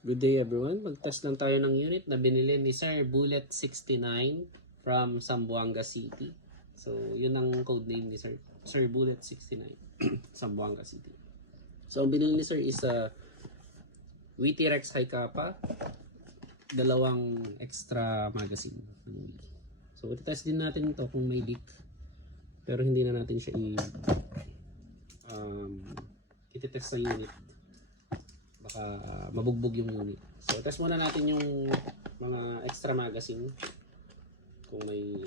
Good day everyone. Mag-test lang tayo ng unit na binili ni Sir Bullet 69 from Zamboanga City. So, yun ang code name ni Sir. Sir Bullet 69, Zamboanga City. So, ang binili ni Sir is a Witty Rex High Kappa, dalawang extra magazine. So, iti-test din natin ito kung may leak. Pero hindi na natin siya iti-test sa unit. Baka mabugbog yung unit. So, test muna natin yung mga extra magazine kung may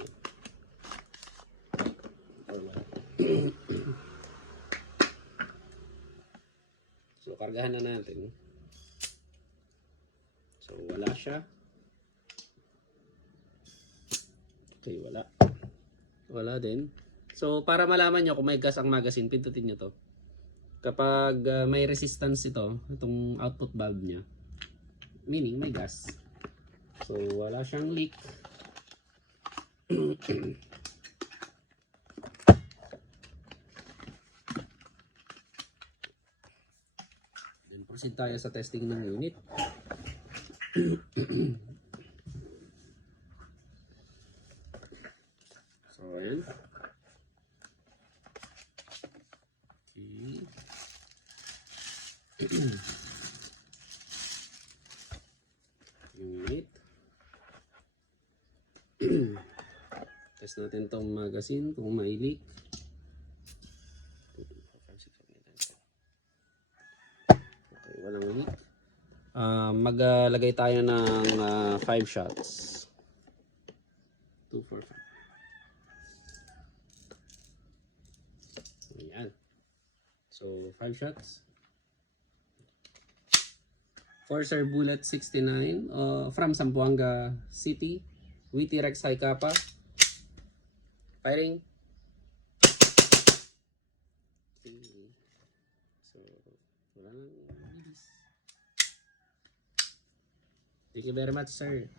so, kargahan na natin. So, wala siya. Okay, wala. Wala din. So, para malaman nyo kung may gas ang magazine, pindutin nyo to. Kapag may resistance itong output valve niya, meaning may gas. So, wala siyang leak. Then, proceed tayo sa testing ng unit. So, ayan. Unit. Test natin tong magazine kung may leak. Okay, walang leak. Maglagay tayo ng 5 shots. 2, 4, 5. Ayan. So, 5 shots. For Sir Bullet 69 from Zamboanga City, Witty Rex High Kappa. Firing. Okay. So, wala nang bilis. Thank you very much, sir.